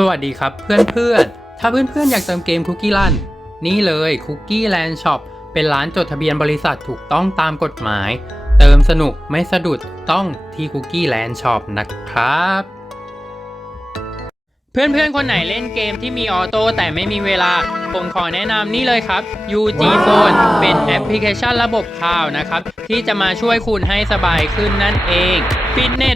สวัสดีครับเพื่อนๆ ถ้าเพื่อนๆ อยากเติมเกมคุกกี้ลันนี่เลยคุกกี้แลนด์ช็อปเป็นร้านจดทะเบียนบริษัทถูกต้องตามกฎหมาย เติมสนุกไม่สะดุดต้องที่คุกกี้แลนด์ช็อปนะครับ เพื่อนๆ คนไหนเล่นเกมที่มีออโต้แต่ไม่มีเวลา ผมขอแนะนำนี่เลยครับ UG Phone เป็นแอปพลิเคชันระบบข่าวนะครับ ที่จะมาช่วยคุณให้สบายขึ้นนั่นเองปิดเน็ต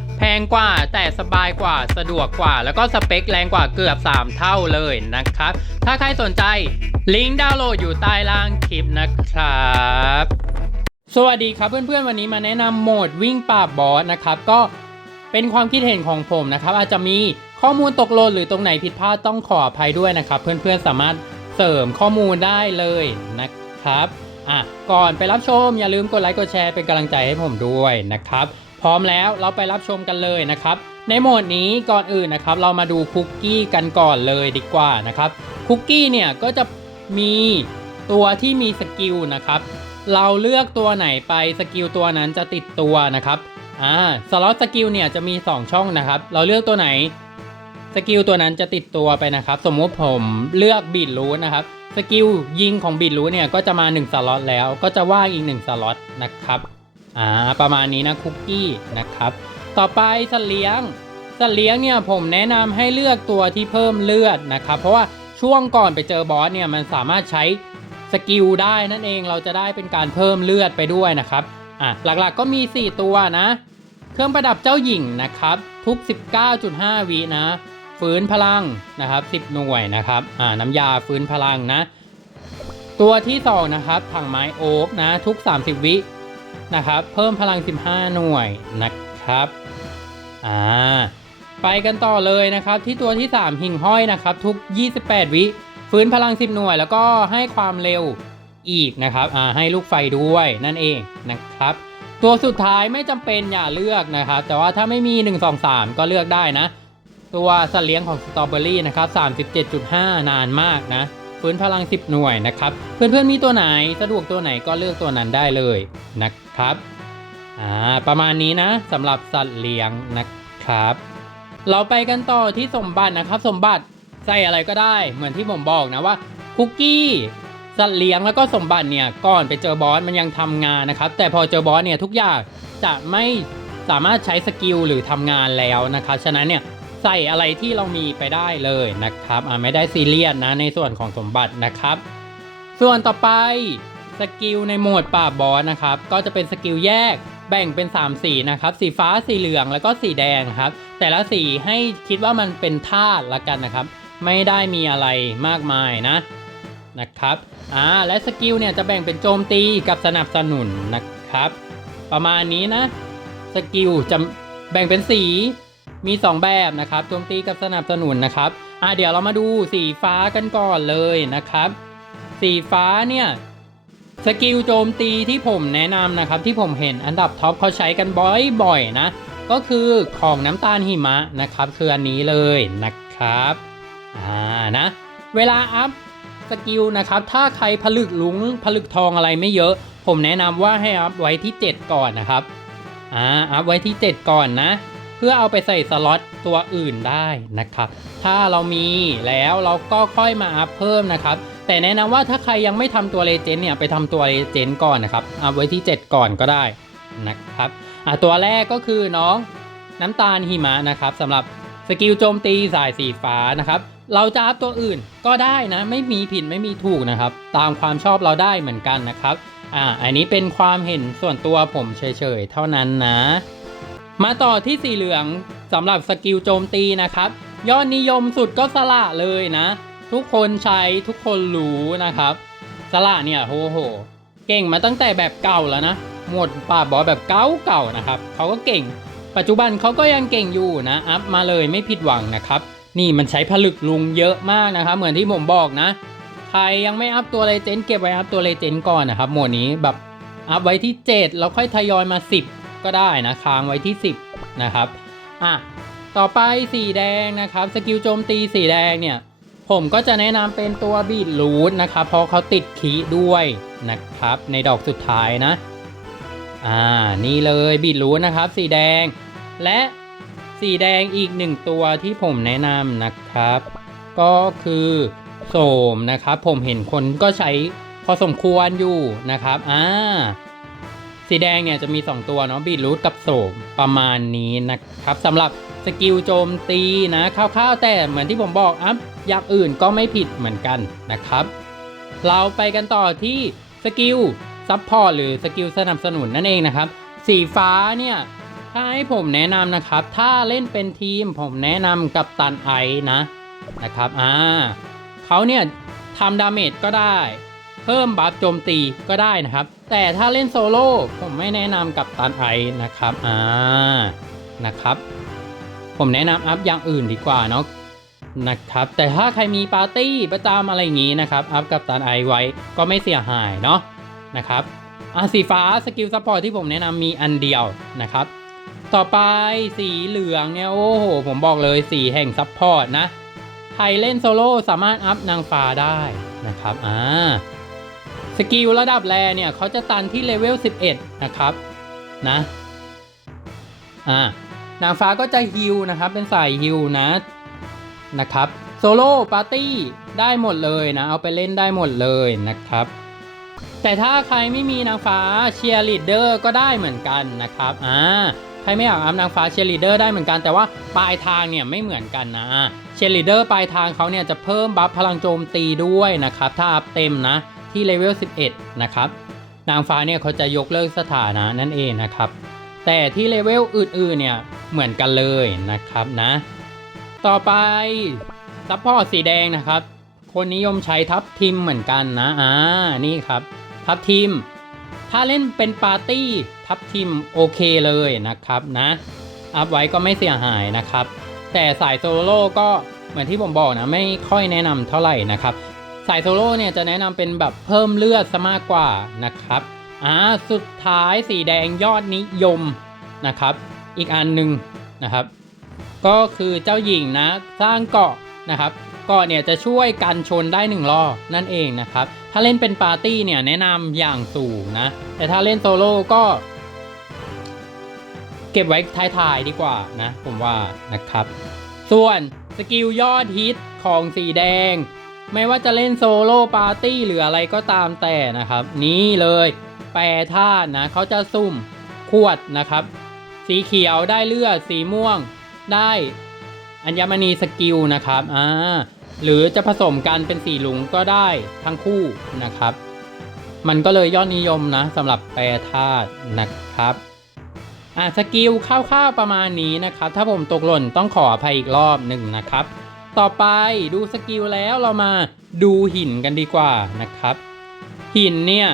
แพงกว่าแต่สบายกว่าสะดวกกว่า แล้วก็สเปคแรงกว่าเกือบ 3 เท่าเลยนะครับ ถ้าใครสนใจลิงก์ดาวน์โหลดอยู่ใต้ล่างคลิปนะครับสวัสดีครับเพื่อนๆวันนี้มาแนะนำโหมดวิ่งปราบบอสนะครับก็เป็นความคิดเห็นของผมนะครับ อาจจะมีข้อมูลตกหล่นหรือตรงไหนผิดพลาดต้องขออภัยด้วยนะครับ เพื่อนๆสามารถเสริมข้อมูลได้เลยนะครับอะก่อนไปรับชมอย่าลืมกดไลค์กดแชร์เป็นกำลังใจให้ผมด้วยนะครับ พร้อมแล้วเราไปรับชมกันเลยนะครับ ในโหมดนี้ก่อนอื่นนะครับ เรามาดูคุกกี้กันก่อนเลยดีกว่านะครับคุกกี้เนี่ยก็จะมีตัวที่มีสกิลนะครับ เราเลือกตัวไหนไปสกิลตัวนั้นจะติดตัวนะครับอ่าสล็อตสกิลเนี่ยจะมี 2 ช่องนะครับ เราเลือกตัวไหนสกิลตัวนั้นจะติดตัวไปนะครับ สมมุติผมเลือกบีดรูทนะครับสกิลยิงของบีดรูทเนี่ยก็จะมา 1 สล็อตแล้วก็จะว่างอีก 1 สล็อตนะครับ อ่าประมาณนี้นะคุกกี้นะครับ ต่อไปสเลี้ยงสเลี้ยงเนี่ยผมแนะนำให้เลือกตัวที่เพิ่มเลือดนะครับ เพราะว่าช่วงก่อนไปเจอบอสเนี่ยมันสามารถใช้สกิลได้นั่นเองเราจะได้เป็นการเพิ่มเลือดไปด้วยนะครับอะหลักๆก็มี 4 ตัวนะ เครื่องประดับเจ้าหญิงนะครับ ทุก 19.5 วินะฟื้นพลังนะครับ10 หน่วยนะครับอ่าน้ำยาฟื้นพลังนะ ตัวที่ 2 นะครับถังไม้โอ๊กนะทุก 30 วิ นะครับ เพิ่มพลัง 15 หน่วยนะครับ อ่า ไปกันต่อเลยนะครับ ที่ตัวที่ 3 หิ่งห้อยนะครับ ทุก 28 วิฟื้นพลัง 10 หน่วย แล้วก็ให้ความเร็วอีกนะครับ อ่า ให้ลูกไฟด้วยนั่นเองนะครับ ตัวสุดท้ายไม่จำเป็นอย่าเลือกนะครับ แต่ว่าถ้าไม่มี 1 2 3 ก็เลือกได้นะ ตัวสัตว์เลี้ยงของสตรอเบอรี่นะครับ37.5 นานมากนะ ฟื้นพลัง 10 หน่วยนะครับ เพื่อนๆมีตัวไหนสะดวกตัวไหนก็เลือกตัวนั้นได้เลยนะครับอ่าประมาณนี้นะสำหรับสัตว์เลี้ยงนะครับ เราไปกันต่อที่สมบัตินะครับ สมบัติใส่อะไรก็ได้เหมือนที่ผมบอกนะว่าคุกกี้สัตว์เลี้ยงแล้วก็สมบัติเนี่ยก่อนไปเจอบอสมันยังทำงานนะครับ แต่พอเจอบอสเนี่ยทุกอย่างจะไม่สามารถใช้สกิลหรือทำงานแล้วนะครับฉะนั้นเนี่ย ใส่อะไรที่เรามีไปได้เลยนะครับอ่าไม่ได้ซีเรียสนะในส่วนของสมบัตินะครับ ส่วนต่อไปสกิลในโหมดปราบบอสนะครับ ก็จะเป็นสกิลแยกแบ่งเป็น 3 สีนะครับ สีฟ้าสีเหลืองแล้วก็สีแดงครับ แต่ละสีให้คิดว่ามันเป็นธาตุละกันนะครับ ไม่ได้มีอะไรมากมายนะนะครับอ่าและสกิลเนี่ยจะแบ่งเป็นโจมตีกับสนับสนุนนะครับ ประมาณนี้นะสกิลจะแบ่งเป็นสี มี 2 แบบนะครับโจมตีกับสนับสนุนนะครับอ่าเดี๋ยวเรามาดูสีฟ้ากันก่อนเลยนะครับ สีฟ้าเนี่ยสกิลโจมตีที่ผมแนะนำนะครับ ที่ผมเห็นอันดับท็อปเขาใช้กันบ่อยๆนะ ก็คือของน้ำตาลหิมะนะครับ คืออันนี้เลยนะครับอ่านะเวลาอัพสกิลนะครับ ถ้าใครผลึกลุงผลึกทองอะไรไม่เยอะ ผมแนะนำว่าให้อัพไว้ที่ 7 ก่อนนะครับอ่าอัพไว้ที่ 7 ก่อนนะ พื่อเอาไปใส่สล็อตตัวอื่นได้นะครับ ถ้าเรามีแล้วเราก็ค่อยมาอัพเพิ่มนะครับ แต่แนะนำว่าถ้าใครยังไม่ทำตัวเลเจนด์เนี่ยไปทำตัวเลเจนด์ก่อนนะครับอัพไว้ที่ 7 ก่อนก็ได้นะครับอะตัวแรกก็คือน้องน้ำตาลหิมะนะครับสำหรับสกิลโจมตีสายสีฟ้านะครับ เราจะอัพตัวอื่นก็ได้นะไม่มีผิดไม่มีถูกนะครับ ตามความชอบเราได้เหมือนกันนะครับอ่าอันนี้เป็นความเห็นส่วนตัวผมเฉยๆเท่านั้นนะ มาต่อที่สีเหลืองสำหรับสกิลโจมตีนะครับ ยอดนิยมสุดก็สละเลยนะ ทุกคนใช้ทุกคนรู้นะครับ สละเนี่ยโหโห เก่งมาตั้งแต่แบบเก่าแล้วนะหมดป่าบอแบบเก่าเก่าๆนะครับเขาก็เก่ง ปัจจุบันเขาก็ยังเก่งอยู่นะอัพมาเลยไม่ผิดหวังนะครับ นี่มันใช้ผลึกลุงเยอะมากนะครับ เหมือนที่ผมบอกนะ ใครยังไม่อัพตัวเลเจนด์เก็บไว้อัพตัวเลเจนด์ก่อนนะครับหมวดนี้แบบอัพไว้ที่ 7 แล้วค่อยทยอยมา 10 ก็ได้นะค้างไว้ที่ 10 นะครับอะต่อไปสีแดงนะครับสกิลโจมตีสีแดงเนี่ยผมก็จะแนะนำเป็นตัวบีดรูทนะครับเพราะเขาติดขีด้วยนะครับ ในดอกสุดท้ายนะอ่านี่เลยบีดรูทนะครับ สีแดง และสีแดงอีกหนึ่งตัวที่ผมแนะนำนะครับ ก็คือโสมนะครับ ผมเห็นคนก็ใช้พอสมควรอยู่นะครับอ่า สีแดงเนี่ยจะมี 2 ตัวเนาะบีดรูทกับโสมประมาณนี้นะครับสำหรับสกิลโจมตีนะคร่าวๆแต่เหมือนที่ผมบอกอัพอย่างอื่นก็ไม่ผิดเหมือนกันนะครับ เราไปกันต่อที่สกิลซัพพอร์ตหรือสกิลสนับสนุนนั่นเองนะครับ สีฟ้าเนี่ยถ้าให้ผมแนะนำนะครับ ถ้าเล่นเป็นทีมผมแนะนำกับตันไอนะนะครับอ่าเขาเนี่ยทำดาเมจก็ได้ เพิ่มบัฟโจมตีก็ได้นะครับ แต่ถ้าเล่นโซโล่ผมไม่แนะนำกับตันไอนะครับอ่านะครับ ผมแนะนำอัพอย่างอื่นดีกว่าเนาะนะครับ แต่ถ้าใครมีปาร์ตี้ประจำอะไรอย่างนี้นะครับ อัพกับตันไอไว้ก็ไม่เสียหายเนาะนะครับอะสีฟ้าสกิลซัพพอร์ตที่ผมแนะนำมีอันเดียวนะครับ ต่อไปสีเหลืองเนี่ยโอ้โหผมบอกเลยสีแห่งซัพพอร์ตนะใครเล่นโซโล่สามารถอัพนางฟ้าได้นะครับอ่า กิลระดับแรเนี่ยเขาจะตันที่เลเวล 11 นะครับนะอ่านางฟ้าก็จะฮิลนะครับ เป็นสายฮิลนะนะครับโซโล่ปาร์ตี้ได้หมดเลยนะ เอาไปเล่นได้หมดเลยนะครับ แต่ถ้าใครไม่มีนางฟ้าเชียร์ลีดเดอร์ก็ได้เหมือนกันนะครับอ่าใครไม่อยากอัพนางฟ้าเชียร์ลีดเดอร์ได้เหมือนกันแต่ว่าปลายทางเนี่ยไม่เหมือนกันนะเชียร์ลีดเดอร์ปลายทางเขาเนี่ยจะเพิ่มบัฟพลังโจมตีด้วยนะครับ ถ้าอัพเต็มนะ ที่เลเวล 11 นะครับ นางฟ้าเนี่ยเขาจะยกเลิกสถานะนั่นเองนะครับ แต่ที่เลเวลอื่นๆเนี่ยเหมือนกันเลยนะครับนะ ต่อไปซัพพอร์ตสีแดงนะครับ คนนิยมใช้ทับทิมเหมือนกันนะ อ่า นี่ครับ ทับทิม ถ้าเล่นเป็นปาร์ตี้ทับทิมโอเคเลยนะครับนะ อัพไว้ก็ไม่เสียหายนะครับ แต่สายโซโล่ก็เหมือนที่ผมบอกนะ ไม่ค่อยแนะนำเท่าไหร่นะครับ สายโซโล่เนี่ยจะแนะนำเป็นแบบเพิ่มเลือดซะมากกว่านะครับอ่าสุดท้ายสีแดงยอดนิยมนะครับ อีกอันหนึ่งนะครับ ก็คือเจ้าหญิงนะสร้างเกาะนะครับเกาะเนี่ยจะช่วยกันชนได้หนึ่งรอบนั่นเองนะครับ ถ้าเล่นเป็นปาร์ตี้เนี่ยแนะนำอย่างสูงนะ แต่ถ้าเล่นโซโล่ก็ เก็บไว้ท้ายๆดีกว่านะ ผมว่านะครับ ส่วนสกิลยอดฮิตของสีแดง ไม่ว่าจะเล่นโซโล่ปาร์ตี้หรืออะไรก็ตามแต่นะครับ นี่เลยแปรธาตุนะเขาจะซุ่มขวดนะครับ สีเขียวได้เลือดสีม่วงได้อัญมณีสกิลนะครับอ่าหรือจะผสมกันเป็นสีหลุงก็ได้ทั้งคู่นะครับ มันก็เลยยอดนิยมนะสำหรับแปรธาตุนะครับอ่าสกิลคร่าวๆประมาณนี้นะครับ ถ้าผมตกหล่นต้องขออภัยอีกรอบหนึ่งนะครับ ต่อไปดูสกิลแล้วเรามาดูหินกันดีกว่านะครับ หินเนี่ย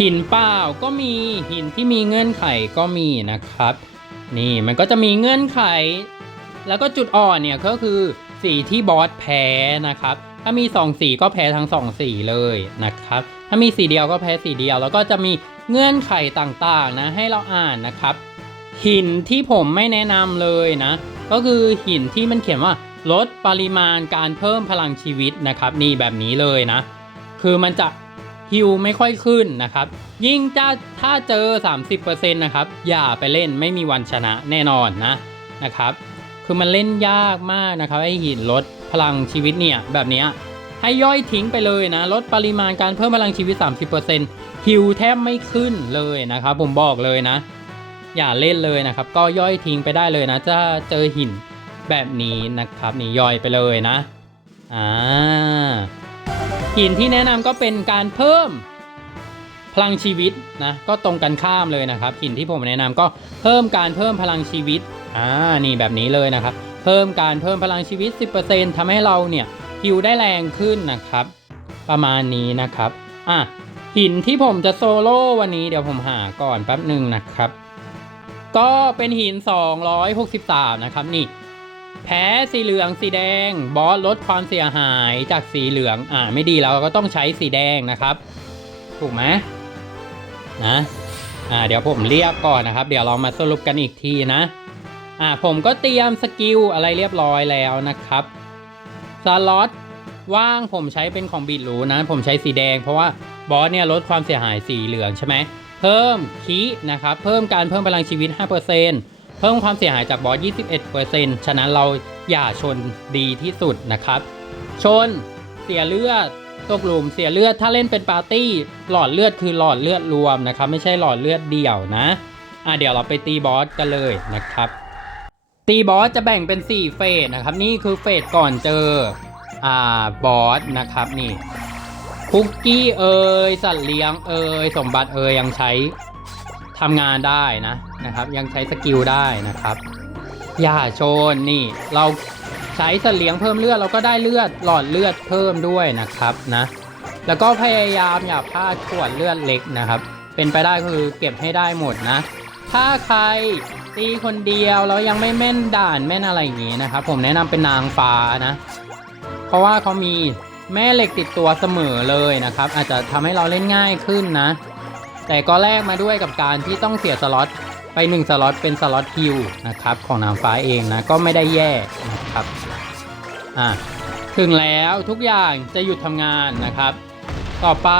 หินเปล่าก็มีหินที่มีเงื่อนไขก็มีนะครับ นี่มันก็จะมีเงื่อนไข แล้วก็จุดอ่อนเนี่ยก็คือสีที่บอสแพ้นะครับ ถ้ามี 2 สีก็แพ้ทั้ง 2 สีเลยนะครับ ถ้ามีสีเดียวก็แพ้สีเดียว แล้วก็จะมีเงื่อนไขต่างๆนะให้เราอ่านนะครับ หินที่ผมไม่แนะนำเลยนะ ก็คือหินที่มันเขียนว่า ลดปริมาณการเพิ่มพลังชีวิตนะครับ นี่แบบนี้เลยนะ คือมันจะฮิวไม่ค่อยขึ้นนะครับ ยิ่งจะถ้าเจอ 30%นะครับ อย่าไปเล่นไม่มีวันชนะแน่นอนนะนะครับ คือมันเล่นยากมากนะครับไอหินลดพลังชีวิตเนี่ยแบบนี้ให้ย่อยทิ้งไปเลยนะ ลดปริมาณการเพิ่มพลังชีวิต 30%ฮิวแทบไม่ขึ้นเลยนะครับ ผมบอกเลยนะ อย่าเล่นเลยนะครับ ก็ย่อยทิ้งไปได้เลยนะถ้าเจอหิน แบบนี้นะครับนี่ย่อยไปเลยนะอ่าหินที่แนะนำก็เป็นการเพิ่มพลังชีวิตนะก็ตรงกันข้ามเลยนะครับหินที่ผมแนะนำก็เพิ่มการเพิ่มพลังชีวิตอ่านี่แบบนี้เลยนะครับ เพิ่มการเพิ่มพลังชีวิต 10%ทำให้เราเนี่ยฮิวได้แรงขึ้นนะครับ ประมาณนี้นะครับอะหินที่ผมจะโซโล่วันนี้เดี๋ยวผมหาก่อนแป๊บหนึ่งนะครับ ก็เป็นหิน 263 นะครับนี่ แพ้สีเหลืองสีแดง บอสลดความเสียหายจากสีเหลือง อ่าไม่ดีแล้วก็ต้องใช้สีแดงนะครับ ถูกไหมนะ อ่าเดี๋ยวผมเรียกก่อนนะครับ เดี๋ยวเรามาสรุปกันอีกทีนะ อ่าผมก็เตรียมสกิลอะไรเรียบร้อยแล้วนะครับสล็อตว่างผมใช้เป็นของบีดรูนะผมใช้สีแดง เพราะว่าบอสเนี่ยลดความเสียหายสีเหลืองใช่ไหมเพิ่มคีนะครับ เพิ่มการเพิ่มพลังชีวิต 5% เพิ่มความเสียหายจากบอส 21%ฉะนั้นเราอย่าชนดีที่สุดนะครับ ชนเสียเลือดตกหลุมเสียเลือดถ้าเล่นเป็นปาร์ตี้ หลอดเลือดคือหลอดเลือดรวมนะครับ ไม่ใช่หลอดเลือดเดี่ยวนะอะเดี๋ยวเราไปตีบอสกันเลยนะครับ ตีบอสจะแบ่งเป็น 4 เฟสนะครับ นี่คือเฟสก่อนเจออ่าบอสนะครับนี่คุกกี้เอ่ยสัตว์เลี้ยงเอ่ยสมบัติเอ่ยยังใช้ทำงานได้นะ นะครับ ยังใช้สกิลได้นะครับ อย่าโชนนี่ เราใช้สัตว์เลี้ยงเพิ่มเลือดเราก็ได้เลือดหลอดเลือดเพิ่มด้วยนะครับนะแล้วก็พยายามอย่าพลาดขวดเลือดเล็กนะครับ เป็นไปได้คือเก็บให้ได้หมดนะ ถ้าใครตีคนเดียวแล้วยังไม่แม่นด่านแม่นอะไรอย่างงี้นะครับ ผมแนะนำเป็นนางฟ้านะ เพราะว่าเขามีแม่เหล็กติดตัวเสมอเลยนะครับ อาจจะทำให้เราเล่นง่ายขึ้นนะ แต่ก็แลกมาด้วยกับการที่ต้องเสียสล็อต ไปหนึ่งสล็อตเป็นสล็อตคิวนะครับของนางฟ้าเองนะก็ไม่ได้แย่นะครับอะถึงแล้วทุกอย่างจะหยุดทำงานนะครับ ต่อไป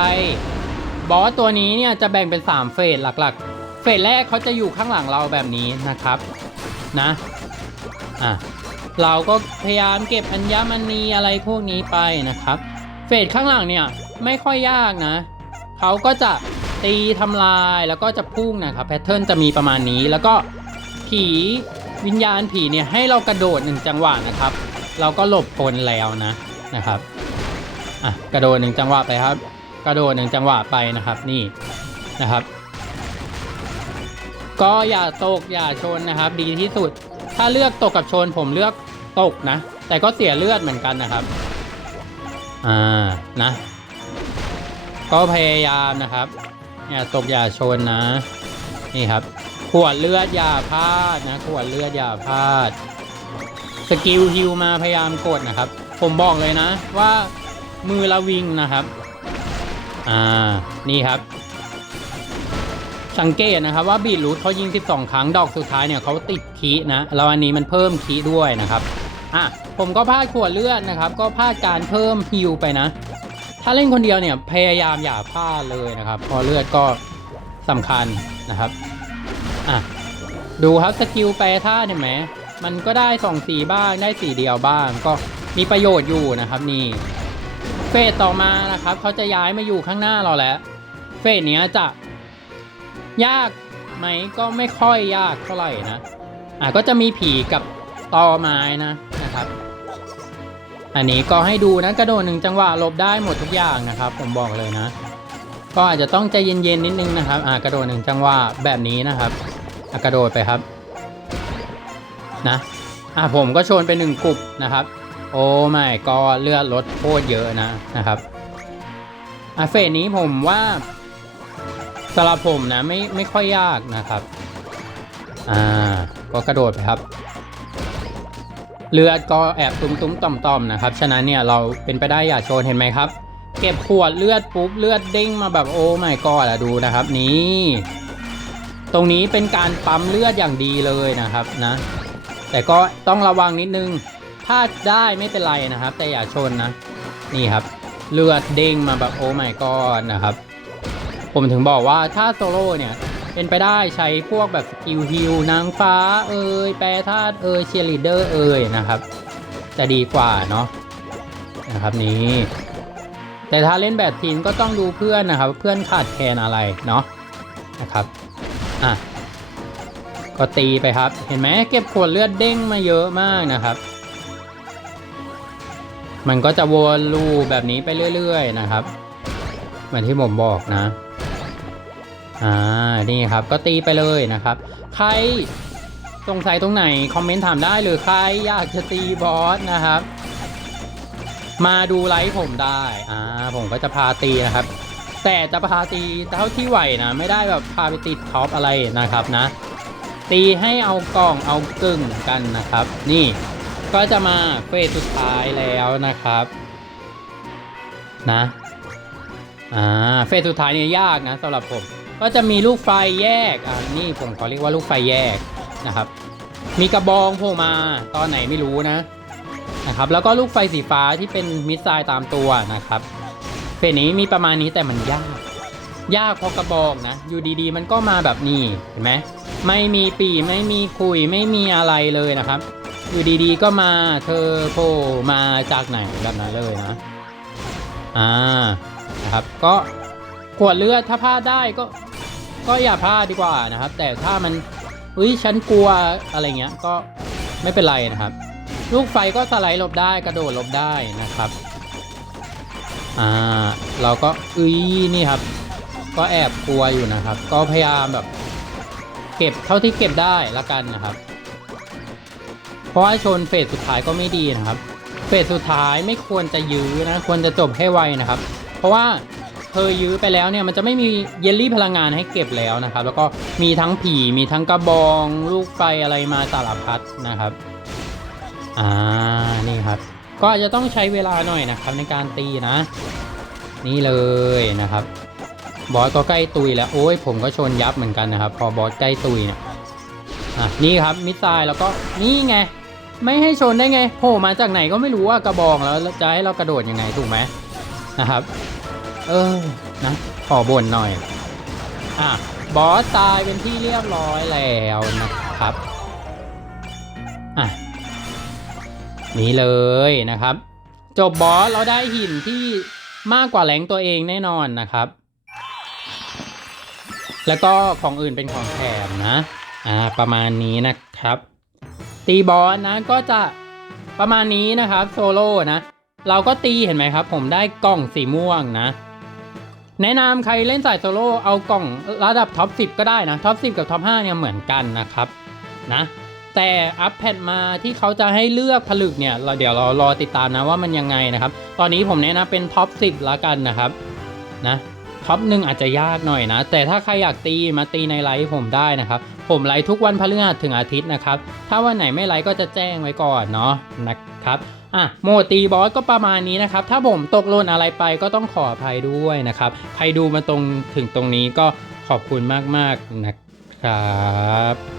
บอสตัวนี้เนี่ยจะแบ่งเป็น 3 เฟสหลักๆ เฟสแรกเขาจะอยู่ข้างหลังเราแบบนี้นะครับนะอะเราก็พยายามเก็บอัญมณีอะไรพวกนี้ไปนะครับ เฟสข้างหลังเนี่ยไม่ค่อยยากนะเขาก็จะ ตีทำลายแล้วก็จะพุ่งนะครับแพทเทิร์นจะมีประมาณนี้ แล้วก็ผีวิญญาณผีเนี่ยให้เรากระโดดหนึ่งจังหวะนะครับ เราก็หลบพ้นแล้วนะนะครับอะกระโดดหนึ่งจังหวะไปครับ กระโดดหนึ่งจังหวะไปนะครับนี่นะครับ ก็อย่าตกอย่าชนนะครับ ดีที่สุด ถ้าเลือกตกกับชนผมเลือกตกนะ แต่ก็เสียเลือดเหมือนกันนะครับอ่านะ ก็พยายามนะครับ อย่าตกอย่าชนนะ นี่ครับ ขวดเลือดอย่าพลาดนะ ขวดเลือดอย่าพลาด สกิลฮิวมาพยายามกดนะครับ ผมบอกเลยนะ ว่ามือละวิงนะครับ อ่า นี่ครับ สังเกตนะครับว่าบีดรูทเขายิง 12 ครั้งดอกสุดท้ายเนี่ยเขาติดคีนะ แล้วอันนี้มันเพิ่มคีด้วยนะครับ อะ ผมก็พลาดขวดเลือดนะครับ ก็พลาดการเพิ่มฮิวไปนะ ถ้าเล่นคนเดียวเนี่ยพยายามอย่าพลาดเลยนะครับเพอเลือดก็สำคัญนะครับอะดูครับสกิลแปรธาตุเห็นไหมมันก็ได้สองสีบ้างได้สีเดียวบ้าง ก็มีประโยชน์อยู่นะครับนี่เฟสต่อมานะครับเขาจะย้ายมาอยู่ข้างหน้าเราแล้ว เฟสเนี้ยจะยากไหมก็ไม่ค่อยยากเท่าไหร่นะอะก็จะมีผีกับตอไม้นะนะครับ อันนี้ก็ให้ดูนะกระโดดหนึ่งจังหวะหลบได้หมดทุกอย่างนะครับ ผมบอกเลยนะ ก็อาจจะต้องใจเย็นๆนิดนึงนะครับ อะกระโดดหนึ่งจังหวะแบบนี้นะครับอะกระโดดไปครับนะอะผมก็ชนไปหนึ่งกลุ่มนะครับ โอ้ไม่ก็เลือดลดโคตรเยอะนะนะครับอะเฟสนี้ผมว่าสำหรับผมนะไม่ไม่ค่อยยากนะครับ อ่าก็กระโดดไปครับ เลือดก็แอบตุ้มตุ้มต่อมต่อมๆนะครับ ฉะนั้นเนี่ยเราเป็นไปได้อย่าโชนเห็นไหมครับ เก็บขวดเลือดปุ๊บเลือดเด้งมาแบบโอ้ไม่ก็ละดูนะครับนี่ ตรงนี้เป็นการปั๊มเลือดอย่างดีเลยนะครับนะ แต่ก็ต้องระวังนิดนึงพลาดได้ไม่เป็นไรนะครับ แต่อย่าชนนะ นี่ครับ เลือดเด้งมาแบบโอ้ไม่ก็นะครับ ผมถึงบอกว่าถ้าโซโล่เนี่ย เป็นไปได้ใช้พวกแบบสกิลฮิวนางฟ้าเอ่ยแปรธาตุเอ่ยเชียร์ลีเดอร์เอ่ยนะครับจะดีกว่าเนาะนะครับนี้แต่ถ้าเล่นแบบทีมก็ต้องดูเพื่อนนะครับ เพื่อนขาดแคลนอะไรเนาะนะครับอะก็ตีไปครับเห็นไหมเก็บขวดเลือดเด้งมาเยอะมากนะครับ มันก็จะวนลูแบบนี้ไปเรื่อย ๆ นะครับ เหมือนที่ผมบอกนะ อ่า นี่ครับ ก็ตีไปเลยนะครับ ใครสงสัยตรงไหน คอมเมนต์ถามได้หรือใครอยากจะตีบอสนะครับ มาดูไลฟ์ผมได้ อ่า ผมก็จะพาตีนะครับ แต่จะพาตีเท่าที่ไหวนะ ไม่ได้แบบพาไปติดท็อปอะไรนะครับนะ ตีให้เอากล่องเอากึ่งกันนะครับ นี่ ก็จะมาเฟสสุดท้ายแล้วนะครับ นะ อ่า เฟสสุดท้ายเนี่ยยากนะสำหรับผม ก็จะมีลูกไฟแยกอ่านี่ผมขอเรียกว่าลูกไฟแยกนะครับ มีกระบองโผล่มาตอนไหนไม่รู้นะนะครับแล้วก็ลูกไฟสีฟ้าที่เป็นมิสไซล์ตามตัวนะครับเฟสนี้มีประมาณนี้แต่มันยาก ยากเพราะกระบอกนะ อยู่ดีๆ มันก็มาแบบนี้เห็นไหมไม่มีปีไม่มีคุยไม่มีอะไรเลยนะครับ อยู่ดีๆก็มาเธอโผล่มาจากไหนแบบนั้นเลยนะอ่านะครับก็ขวดเลือดถ้าพลาดได้ก็ ก็อย่าพลาดดีกว่านะครับ แต่ถ้ามันเฮ้ยฉันกลัวอะไรเงี้ยก็ไม่เป็นไรนะครับ ลูกไฟก็สไลด์หลบได้กระโดดหลบได้นะครับอ่าเราก็เอ้ยนี่ครับ ก็แอบกลัวอยู่นะครับ ก็พยายามแบบ เก็บเท่าที่เก็บได้ละกันนะครับ เพราะว่าชนเฟสสุดท้ายก็ไม่ดีนะครับ เฟสสุดท้ายไม่ควรจะยื้อนะ ควรจะจบให้ไวนะครับ เพราะว่า เธอยื้อไปแล้วเนี่ยมันจะไม่มีเยลลี่พลังงานให้เก็บแล้วนะครับ แล้วก็มีทั้งผีมีทั้งกระบอง ลูกไฟอะไรมาสารพัดนะครับอ่านี่ครับ ก็อาจจะต้องใช้เวลาหน่อยนะครับในการตีนะ นี่เลยนะครับ บอสก็ใกล้ตุยแล้วโอ้ยผมก็ชนยับเหมือนกันนะครับ พอบอสใกล้ตุยเนี่ยอะนี่ครับมิสไซล์แล้วก็นี่ไงไม่ให้ชนได้ไงโผล่มาจากไหนก็ไม่รู้ว่ากระบองแล้วจะให้เรากระโดดยังไงถูกไหมนะครับ เออนะขอบ่นหน่อย อะ บอสตายเป็นที่เรียบร้อยแล้วนะครับ อะ นี่เลยนะครับ จบบอสเราได้หินที่มากกว่าแรงตัวเองแน่นอนนะครับ แล้วก็ของอื่นเป็นของแถมนะ อ่า ประมาณนี้นะครับ ตีบอสนะก็จะประมาณนี้นะครับโซโล่นะ เราก็ตีเห็นไหมครับ ผมได้กล่องสีม่วงนะ แนะนำใครเล่นสายโซโล่เอากล่องระดับท็อป 10 ก็ได้นะท็อป 10 กับท็อป 5 เนี่ยเหมือนกันนะครับนะแต่อัพแพดมาที่เขาจะให้เลือกผลึกเนี่ยเราเดี๋ยวเรารอติดตามนะว่ามันยังไงนะครับ ตอนนี้ผมแนะนำเป็นท็อป 10 ละกันนะครับนะท็อปหนึ่งอาจจะยากหน่อยนะ แต่ถ้าใครอยากตีมาตีในไลฟ์ผมได้นะครับ ผมไลฟ์ทุกวันพฤหัสถึงอาทิตย์นะครับ ถ้าวันไหนไม่ไลฟ์ก็จะแจ้งไว้ก่อนเนาะนะครับ อะโหมดตีบอสก็ประมาณนี้นะครับ ถ้าผมตกหล่นอะไรไปก็ต้องขออภัยด้วยนะครับ ใครดูมาตรงถึงตรงนี้ก็ขอบคุณมาก ๆ นะครับ